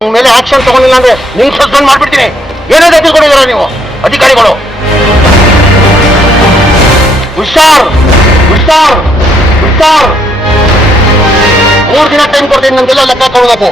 ಮೇಲೆ ಆಕ್ಷನ್ ತಗೊಂಡಿಲ್ಲ ಅಂದ್ರೆ ನಿಮ್ ಸಸ್ಪೆಂಡ್ ಮಾಡ್ಬಿಡ್ತೀನಿ. ಏನಾದ್ರು ತಿಳ್ಕೊಂಡಿದ್ದೀರಾ ನೀವು ಅಧಿಕಾರಿಗಳು? ಹುಷಾರ್ ಹುಷಾರ್ ಹುಷಾರ್. 3 ದಿನ ಟೈಮ್ ಕೊಡ್ತೀನಿ, ನಮ್ಗೆಲ್ಲ ಲೆಕ್ಕ ಕೊಡಬೇಕು.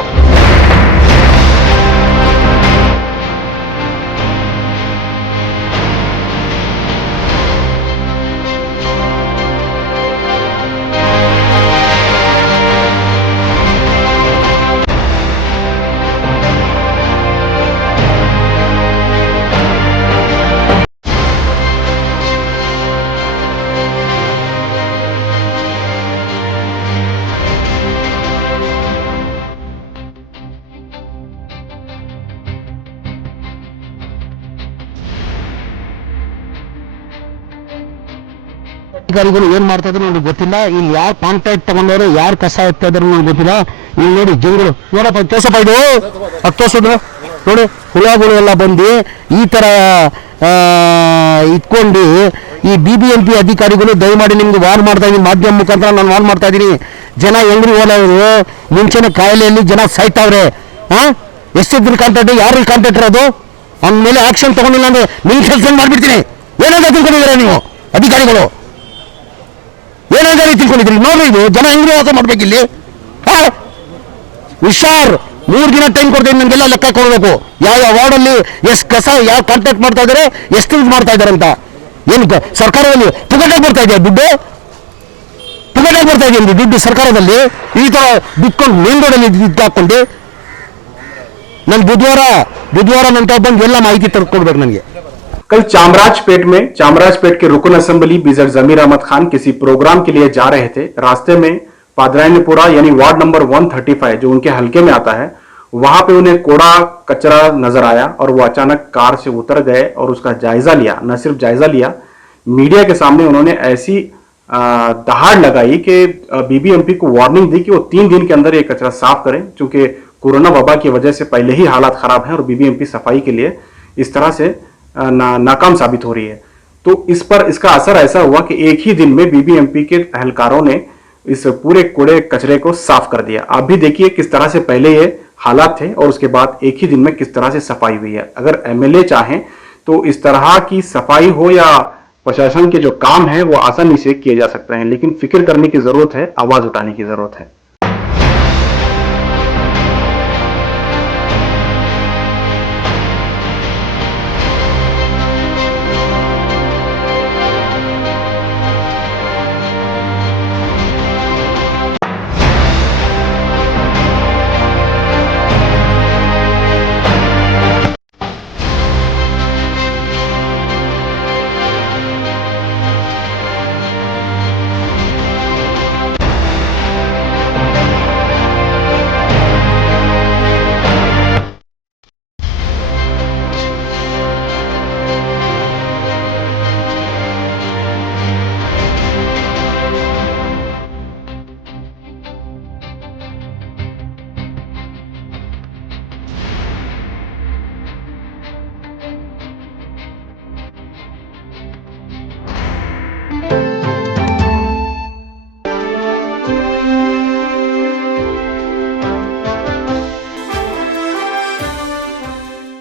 ಅಧಿಕಾರಿಗಳು ಏನ್ ಮಾಡ್ತಾ ಇದ್ರು ನನಗೆ ಗೊತ್ತಿಲ್ಲ. ಇಲ್ಲಿ ಯಾರು ಕಾಂಟ್ರಾಕ್ಟ್ ತಗೊಂಡವರು, ಯಾರು ಕಸ ಎತ್ತಾ ಇದ್ರು ನನಗೆ ಗೊತ್ತಿಲ್ಲ. ಇಲ್ಲಿ ನೋಡಿ ಜನಗಳು ನೋಡಪ್ಪ, ತೋರ್ಸಪ್ಪ, ಇದು ತೋರ್ಸೋದು ನೋಡಿ, ಹುಳಗಳು ಎಲ್ಲ ಬಂದು ಈ ತರ ಇಟ್ಕೊಂಡು ಈ BBMP ಅಧಿಕಾರಿಗಳು ದಯಮಾಡಿ ನಿಮ್ಗೆ ವಾರ್ನ್ ಮಾಡ್ತಾ ಇದೀನಿ, ಮಾಧ್ಯಮ ಮುಖಾಂತರ ನಾನು ವಾರ್ನ್ ಮಾಡ್ತಾ ಇದ್ದೀನಿ. ಜನ ಹೆಂಗ್ರಿ ಹೋದವರು, ಮುಂಚೆನೆ ಕಾಯಿಲೆಯಲ್ಲಿ ಜನ ಸಾಯ್ತಾವ್ರೆ. ಎಷ್ಟಿದ್ರು ಕಾಂಟ್ರಾಕ್ಟ್, ಯಾರು ಕಾಂಟ್ರಾಕ್ಟರ್ ಅದು? ಅವನ ಮೇಲೆ ಆಕ್ಷನ್ ತಗೊಂಡಿಲ್ಲ ಅಂದ್ರೆ ನಿಮ್ಗೆ ಸಸ್ಪೆಂಡ್ ಮಾಡ್ಬಿಡ್ತೀನಿ. ಏನಾದ್ರು ತಿಳ್ಕೊಂಡಿದ್ದೀರಾ ನೀವು ಅಧಿಕಾರಿಗಳು? ಏನಾದ್ರು ತಿಳ್ಕೊಂಡಿದ್ರಿ? ನೋಡ್ರಿ, ಇದು ಜನ ಹೆಂಗ್ರಿ ವಾಸ ಮಾಡ್ಬೇಕಿಲ್ಲಿ. ಹುಷಾರ್. 3 ದಿನ ಟೈಮ್ ಕೊಡ್ತೀನಿ, ನಮ್ಗೆಲ್ಲ ಲೆಕ್ಕ ಕೊಡಬೇಕು. ಯಾವ ವಾರ್ಡಲ್ಲಿ ಎಷ್ಟು ಕಸ ಯಾವ ಕಾಂಟ್ಯಾಕ್ಟ್ ಮಾಡ್ತಾ ಇದಾರೆ, ಎಷ್ಟು ಯೂಸ್ ಮಾಡ್ತಾ ಇದಾರೆ ಅಂತ. ಏನು ಸರ್ಕಾರದಲ್ಲಿ ಪುಗಟಾಗಿ ಬರ್ತಾ ಇದೆಯಾ ದುಡ್ಡು? ಪುಗಟಾಗಿ ಬರ್ತಾ ಇದೆಯಾ ದುಡ್ಡು ಸರ್ಕಾರದಲ್ಲಿ? ಈ ತರ ಬಿಟ್ಕೊಂಡು ಮೇನ್ ರೋಡಲ್ಲಿ ದುಡ್ಡು ಹಾಕೊಂಡು ನಾನು ಬುಧವಾರ ನಂತರ ಬಂದು ಎಲ್ಲ ಮಾಹಿತಿ ಕೊಡ್ಬೇಕು ನನಗೆ. कल चामराजपेट के रुकन असेंबली बिजर जमीर अहमद खान किसी प्रोग्राम के लिए जा रहे थे। रास्ते में पादरायणपुरा यानी वार्ड नंबर 135 जो उनके हलके में आता है, वहां पे उन्हें कूड़ा कचरा नजर आया और वो अचानक कार से उतर गए और उसका जायजा लिया। न सिर्फ जायजा लिया, मीडिया के सामने उन्होंने ऐसी दहाड़ लगाई कि BBMP को वार्निंग दी कि वो 3 दिन के अंदर ये कचरा साफ करें, क्योंकि कोरोना वबा की वजह से पहले ही हालात खराब हैं और BBMP सफाई के लिए इस तरह से नाकाम साबित हो रही है। तो इस पर इसका असर ऐसा हुआ कि एक ही दिन में BBMP के एहलकारों ने इस पूरे कूड़े कचरे को साफ कर दिया। आप भी देखिए किस तरह से पहले ये हालात थे और उसके बाद एक ही दिन में किस तरह से सफाई हुई है। अगर MLA चाहें तो इस तरह की सफाई हो या प्रशासन के जो काम है वो आसानी से किए जा सकते हैं, लेकिन फिक्र करने की जरूरत है, आवाज उठाने की जरूरत है।